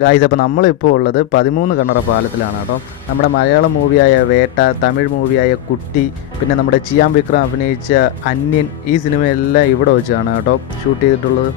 Guys അപ്പോൾ നമ്മളിപ്പോൾ ഉള്ളത് പതിമൂന്ന് കണ്ണറ പാലത്തിലാണ് കേട്ടോ. നമ്മുടെ മലയാളം മൂവിയായ വേട്ട തമിഴ് മൂവിയായ കുട്ടി പിന്നെ നമ്മുടെ ചിയാം വിക്രം അഭിനയിച്ച അന്യൻ ഈ സിനിമയെല്ലാം ഇവിടെ വെച്ചാണ് കേട്ടോ ഷൂട്ട് ചെയ്തിട്ടുള്ളത്.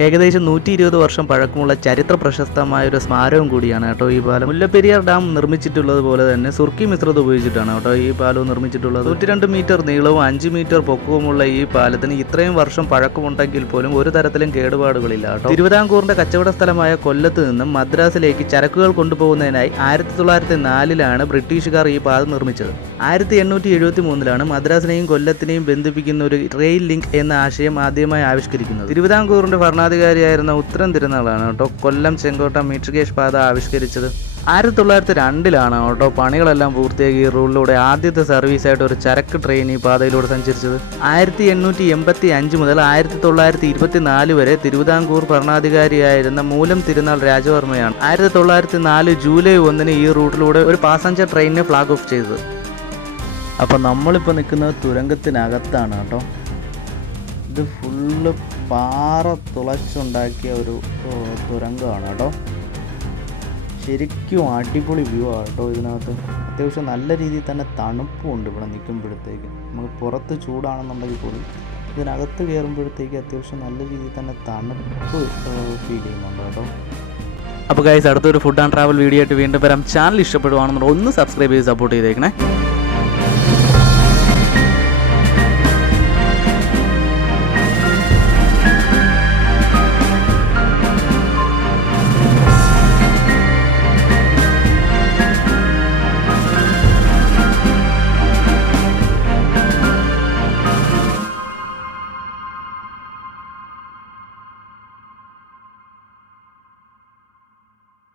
ഏകദേശം നൂറ്റി ഇരുപത് വർഷം പഴക്കമുള്ള ചരിത്ര പ്രശസ്തമായ ഒരു സ്മാരകം കൂടിയാണ് കേട്ടോ ഈ പാലം. മുല്ലപ്പെരിയാർ ഡാം നിർമ്മിച്ചിട്ടുള്ളത് പോലെ തന്നെ സുർക്കി മിശ്രിതം ഉപയോഗിച്ചിട്ടാണ് കേട്ടോ ഈ പാലവും നിർമ്മിച്ചിട്ടുള്ളത്. നൂറ്റി രണ്ട് മീറ്റർ നീളവും അഞ്ച് മീറ്റർ പൊക്കവുമുള്ള ഈ പാലത്തിന് ഇത്രയും വർഷം പഴക്കമുണ്ടെങ്കിൽ പോലും ഒരു തരത്തിലും കേടുപാടുകളില്ല കേട്ടോ. തിരുവിതാംകൂറിന്റെ കച്ചവട സ്ഥലമായ കൊല്ലത്ത് നിന്നും മദ്രാസിലേക്ക് ചരക്കുകൾ കൊണ്ടുപോകുന്നതിനായി ആയിരത്തി തൊള്ളായിരത്തി നാലിലാണ് ബ്രിട്ടീഷുകാർ ഈ പാത നിർമ്മിച്ചത്. ആയിരത്തി എണ്ണൂറ്റി എഴുപത്തി മൂന്നിലാണ് മദ്രാസിനെയും കൊല്ലത്തിനെയും ബന്ധിപ്പിക്കുന്ന ഒരു റെയിൽ ലിങ്ക് എന്ന ആശയം ആദ്യമായി ആവിഷ്കരിക്കുന്നത്. തിരുവിതാംകൂറിന്റെ ഭരണാധികാരിയായിരുന്ന ഉത്തരം തിരുനാളാണ് കേട്ടോ കൊല്ലം ചെങ്കോട്ട മിട്രിഗേഷ് പാത ആവിഷ്കരിച്ചത്. ആയിരത്തി തൊള്ളായിരത്തി രണ്ടിലാണ് കേട്ടോ പണികളെല്ലാം പൂർത്തിയാക്കി ഈ റൂട്ടിലൂടെ ആദ്യത്തെ സർവീസായിട്ട് ഒരു ചരക്ക് ട്രെയിൻ ഈ പാതയിലൂടെ സഞ്ചരിച്ചത്. ആയിരത്തി എണ്ണൂറ്റി എൺപത്തി അഞ്ച് മുതൽ ആയിരത്തി തൊള്ളായിരത്തി ഇരുപത്തി നാല് വരെ തിരുവിതാംകൂർ ഭരണാധികാരിയായിരുന്ന മൂലം തിരുനാൾ രാജവർമ്മയാണ് ആയിരത്തി തൊള്ളായിരത്തി നാല് ജൂലൈ ഒന്നിന് ഈ റൂട്ടിലൂടെ ഒരു പാസഞ്ചർ ട്രെയിനിനെ ഫ്ലാഗ് ഓഫ് ചെയ്തത്. അപ്പോൾ നമ്മളിപ്പോൾ നിൽക്കുന്നത് തുരങ്കത്തിനകത്താണ് കേട്ടോ. ഇത് ഫുള്ള് പാറ തുളച്ചുണ്ടാക്കിയ ഒരു തുരങ്കമാണ് കേട്ടോ. ശരിക്കും അടിപൊളി വ്യൂ ആണ് കേട്ടോ ഇതിനകത്ത്. അത്യാവശ്യം നല്ല രീതിയിൽ തന്നെ തണുപ്പുണ്ട് ഇവിടെ നിൽക്കുമ്പോഴത്തേക്ക്. നമുക്ക് പുറത്ത് ചൂടാണെന്നുണ്ടെങ്കിൽ പോലും ഇതിനകത്ത് കയറുമ്പോഴത്തേക്ക് അത്യാവശ്യം നല്ല രീതിയിൽ തന്നെ തണുപ്പ് ഫീൽ ചെയ്യുന്നുണ്ട് കേട്ടോ. അപ്പോൾ ഗൈസ് അടുത്തൊരു ഫുഡ് ആൻഡ് ട്രാവൽ വീഡിയോ ആയിട്ട് വീണ്ടും വരാം. ചാനൽ ഇഷ്ടപ്പെടുവാണെന്നുണ്ടെങ്കിൽ ഒന്ന് സബ്സ്ക്രൈബ് ചെയ്ത് സപ്പോർട്ട് ചെയ്തേക്കണേ.